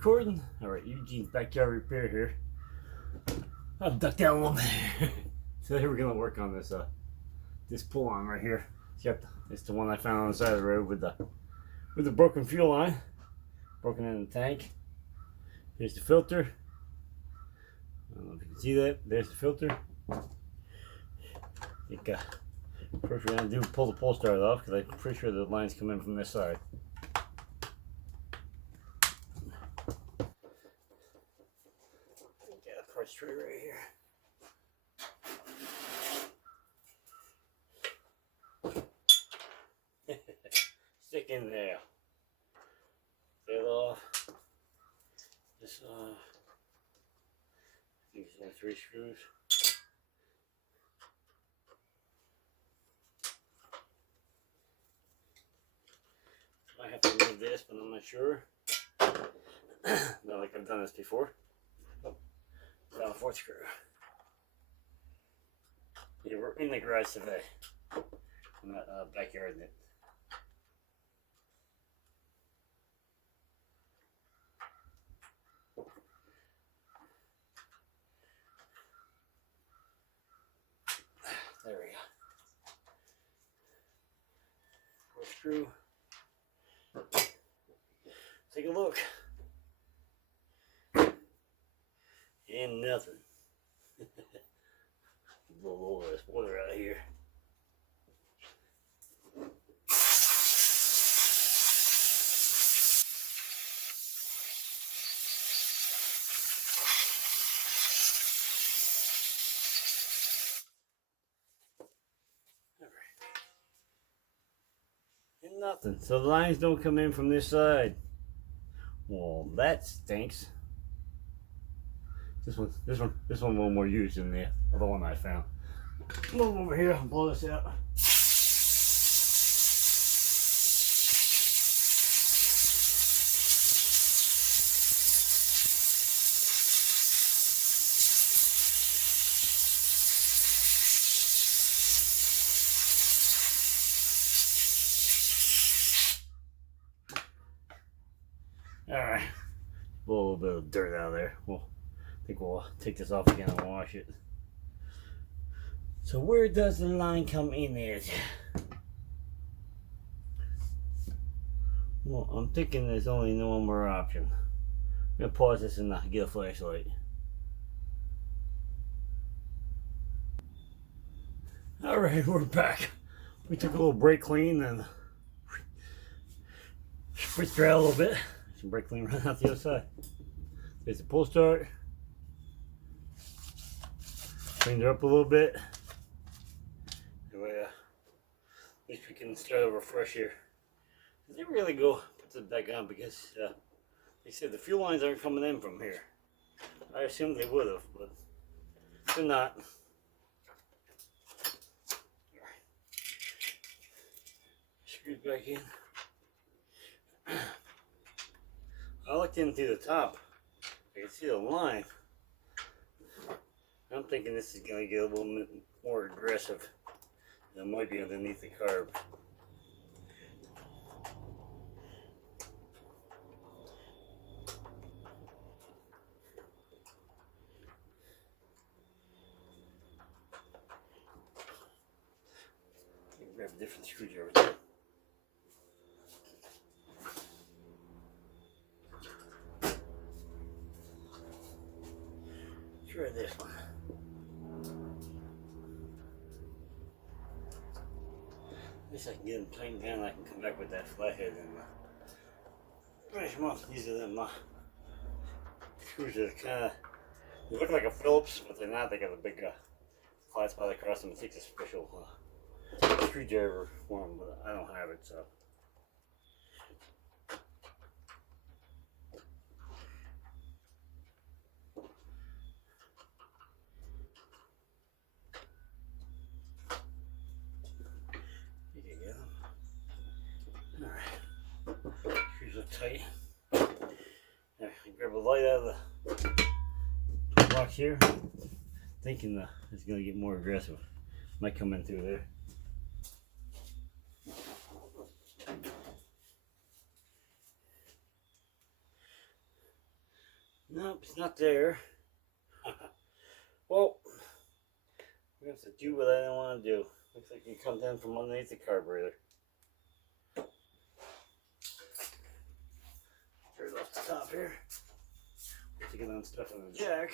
recording? Alright, Eugene's backyard repair here. I'll duck down a little bit. So here we're gonna work on this this Poulan right here. It's the one I found on the side of the road with the broken fuel line. Broken in the tank. Here's the filter. I don't know if you can see that. There's the filter. First we're gonna pull the pull start off because I'm pretty sure the lines come in from this side. Got a parts tray right here. Stick in there. Get off. This I think it's only 3 screws. I have to remove this, but I'm not sure. Not like I've done this before. Oh, down a 4th screw. Yeah, we're in the garage today. I'm not backyarding it. There we go. 4th screw. Take a look. And nothing. Blow all this water out of here. And nothing. So the lines don't come in from this side. Well, that stinks. This one a little more used than the other one I found. Move over here and blow this out. Alright, blow a little bit of dirt out of there. Well, I think we'll take this off again and wash it. So where does the line come in at? Well, I'm thinking there's only one more option. I'm gonna pause this and get a flashlight. Alright, we're back. We took a little brake clean and spritzed her out a little bit. Some brake clean right out the other side. There's the pull start. Cleaned her up a little bit. Anyway, at least we can start over fresh here. I didn't really go put this back on because they said the fuel lines aren't coming in from here. I assumed they would have, but they're not. Screws back in. I looked in through the top. I can see the line. I'm thinking this is going to get a little bit more aggressive. It might be underneath the carb. Grab a different screwdriver too. Try this one. At least I can get them tightened down. I can come back with that flathead and finish them off. These are them screws that kind of, they look like a Phillips, but they're not. They got a big flat spot across them. It takes a special screwdriver for them, but I don't have it, so. Tight. I grab a light out of the box here, thinking it's going to get more aggressive. Might come in through there. Nope, it's not there. Well, we have to do what I don't want to do. Looks like it comes down from underneath the carburetor. Turn it off the top here. To get on stuff on the jack.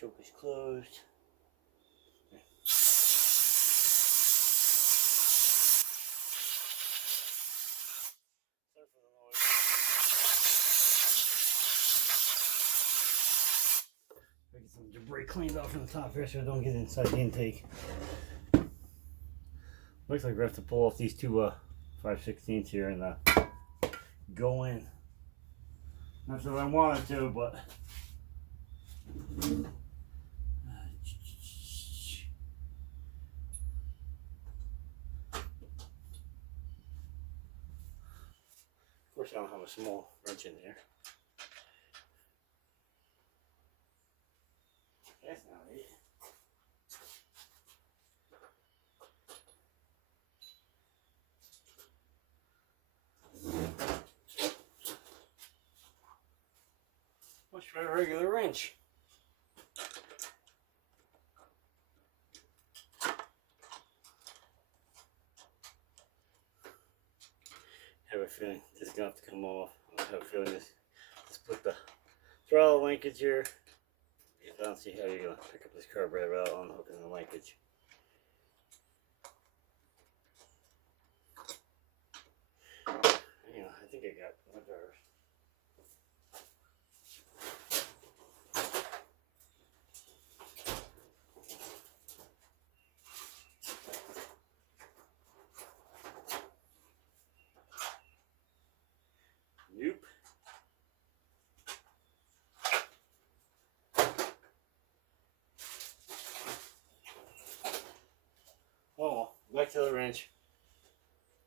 Choke is closed. Sorry for the noise. I get some debris cleaned off from the top here so I don't get inside the intake. Looks like we have to pull off these two 5/16 here and go in. Not that I wanted to, but of course I don't have a small wrench in there. That's not it. Let's try a regular wrench. I have a feeling this is going to have to come off. I have a feeling this put the throttle linkage here. I don't see how you're going to pick up this carburetor without unhooking the linkage. Yeah, I think I got my drivers. Nope. Oh, back to the wrench.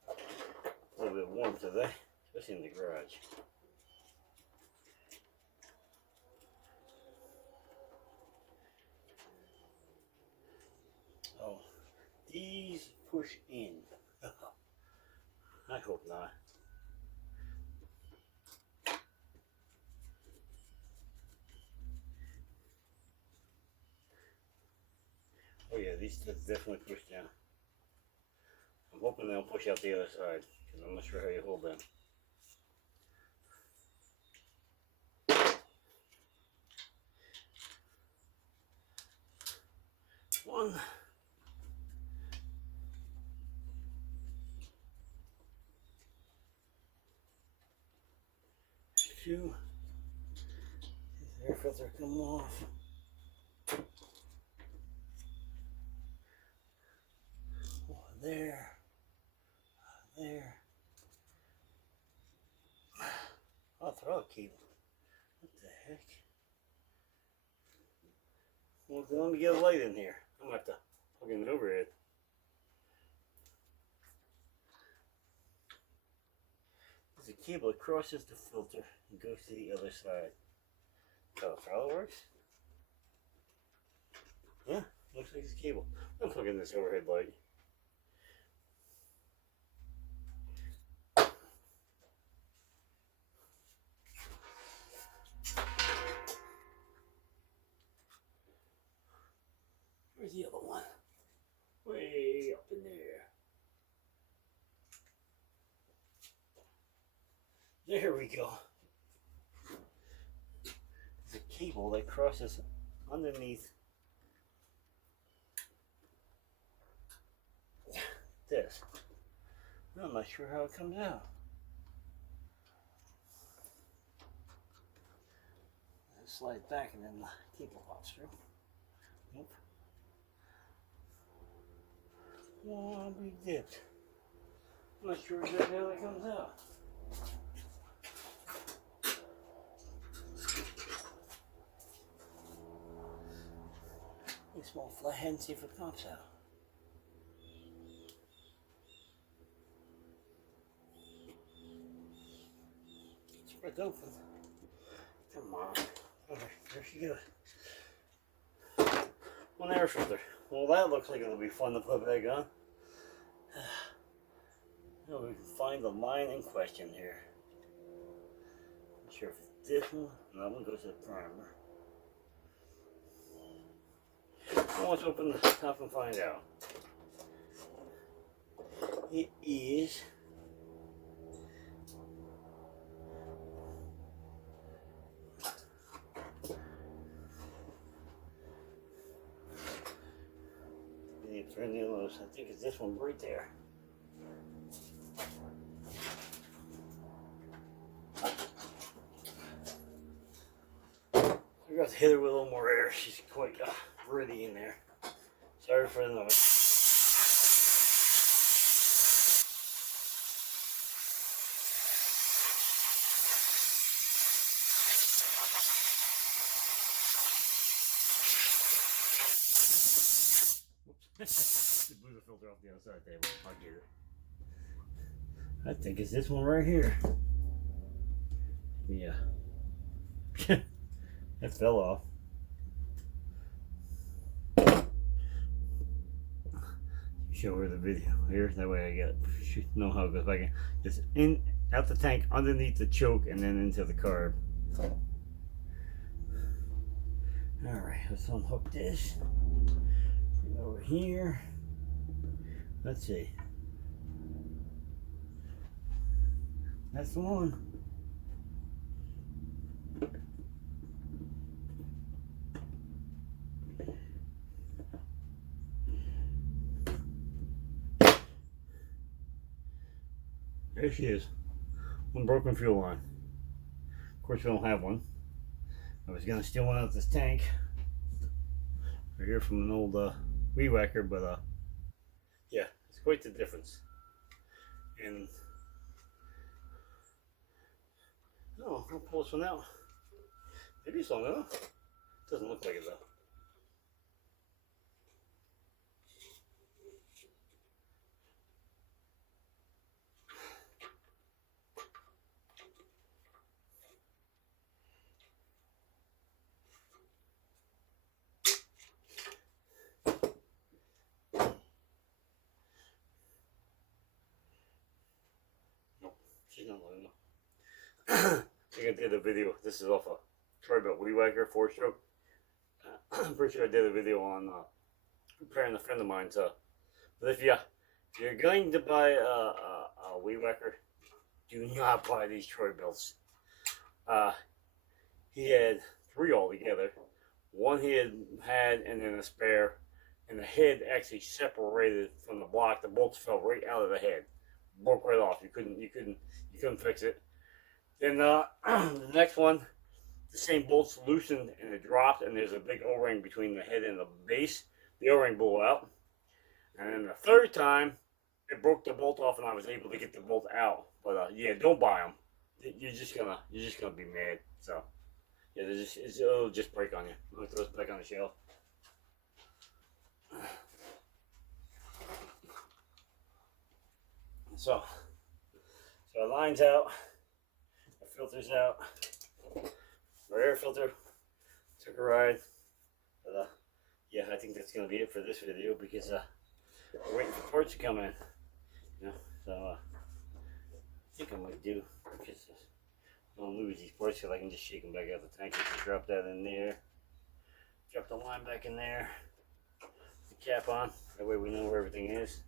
A little bit warm today, especially in the garage. Oh, these push in. I hope not. Oh yeah, these definitely push down. I'm hoping they'll push out the other side, because I'm not sure how you hold them. One. Two. Air filter come off. There. There. Oh, throttle cable. What the heck? Well, let me get a light in here. I'm going to have to plug in an overhead. There's a cable that crosses the filter and goes to the other side. How the throttle works? Yeah, looks like it's a cable. I'm plugging this overhead light. Where's the other one? Way up in there. There we go. There's a cable that crosses underneath this. I'm not sure how it comes out. It slides back and then the cable pops through. Nope. Oh, we did. I'm not sure exactly how that comes out. A small flathead and see if it pops out. Spread open. Come on. Okay, there she goes. One air filter. Well, that looks like it'll be fun to put back on. Now we can find the line in question here. sure if it's this one. No, that one goes to the primer. So let's open the top and find out. It is turn the other. I think it's this one right there. We got to hit her with a little more air. She's quite ready in there. Sorry for the noise. Just blew the filter off the other side of the table. I'll get it. I think it's this one right here. Yeah. That fell off. Show her the video here. That way I get know how it goes back in. Just in out the tank underneath the choke and then into the carb. Alright, let's unhook this. Over here. Let's see. That's the one. There she is. One broken fuel line. Of course we don't have one. I was gonna steal one out of this tank. Right here from an old weed whacker, but yeah, it's quite the difference. And oh, I'll pull this one out. Maybe it's long enough. Doesn't look like it though. She's not long enough. I think I did a video. This is off a Troy-Bilt weed whacker 4-stroke. I'm pretty sure I did a video on repairing a friend of mine. So, but if you're going to buy a weed whacker, do not buy these Troy-Bilts. He had 3 altogether. One he had and then a spare, and the head actually separated from the block. The bolts fell right out of the head, broke right off. You couldn't fix it. Then the next one, the same bolts loosened and it dropped, and there's a big O-ring between the head and the base. The O-ring blew out, and then the third time, it broke the bolt off, and I was able to get the bolt out. But yeah, don't buy them. You're just gonna be mad. So yeah, it'll just break on you. I'll throw it back on the shelf. So our line's out, our filter's out, our air filter took a ride. But yeah, I think that's gonna be it for this video because we're waiting for parts to come in. You know, so I think I might do because I don't lose these parts because I can just shake them back out of the tank. Just drop that in there, drop the line back in there, the cap on. That way we know where everything is.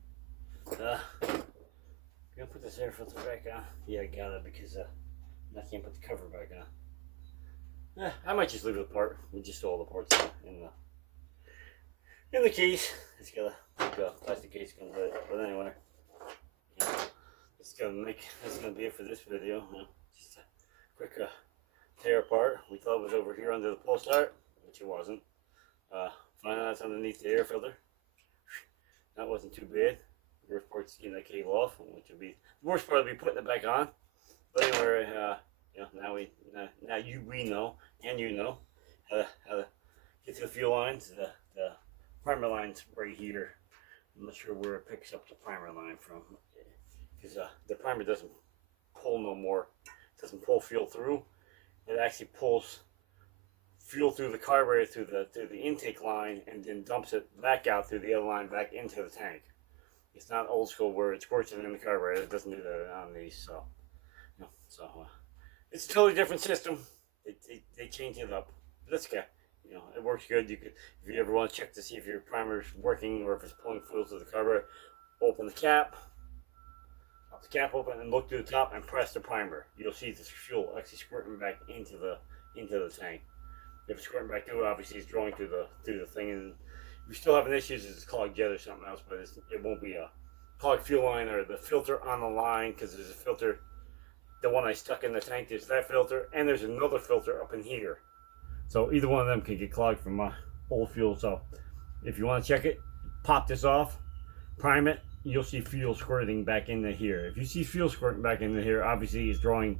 Gonna put this air filter back on. Yeah, I got it because I can't put the cover back on. I might just leave it apart. We just all the parts in the case. It's got a plastic case comes with it. But anyway, that's gonna be it for this video. Just a quick tear apart. We thought it was over here under the pull start, which it wasn't. Find out it's underneath the air filter. That wasn't too bad. The worst part's getting that cable off, which would be the worst part. Would be putting it back on. But anyway, you know, now we know, and you know how to get to the fuel lines. The primer line's right here. I'm not sure where it picks up the primer line from, because the primer doesn't pull no more. It doesn't pull fuel through. It actually pulls fuel through the carburetor through the intake line, and then dumps it back out through the other line back into the tank. It's not old school where it squirts it in the carburetor. It doesn't do that on these. So, you know, It's a totally different system. They changed it up. But that's okay. You know, it works good. You could, if you ever want to check to see if your primer is working or if it's pulling fluid to the carburetor, open the cap, pop the cap open, and look through the top and press the primer. You'll see this fuel actually squirting back into the tank. If it's squirting back through, obviously it's drawing through the thing. And if you're still having issues, it's clogged jet or something else, but it won't be a clogged fuel line or the filter on the line, because there's a filter. The one I stuck in the tank, there's that filter, and there's another filter up in here. So either one of them can get clogged from old fuel. So if you want to check it, pop this off, prime it. You'll see fuel squirting back into here. If you see fuel squirting back into here, obviously it's drawing,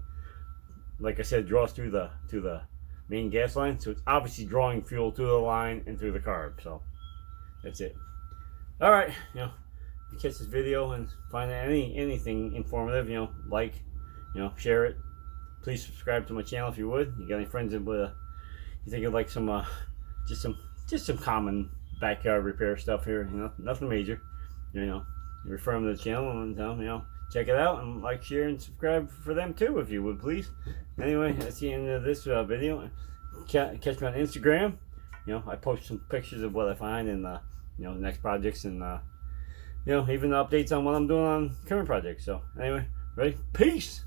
like I said, draws through the main gas line. So it's obviously drawing fuel to the line and through the carb. So that's it. All right, you know, if you catch this video and find anything informative, you know, like, you know, share it. Please subscribe to my channel if you would. You got any friends that would, you think you'd like some, just some common backyard repair stuff here? You know, nothing major. You know, you refer them to the channel and tell them, you know, check it out and like, share, and subscribe for them too, if you would, please. Anyway, that's the end of this video. Catch me on Instagram. You know, I post some pictures of what I find and you know, next projects, and you know, even updates on what I'm doing on current projects. So anyway, ready? Peace.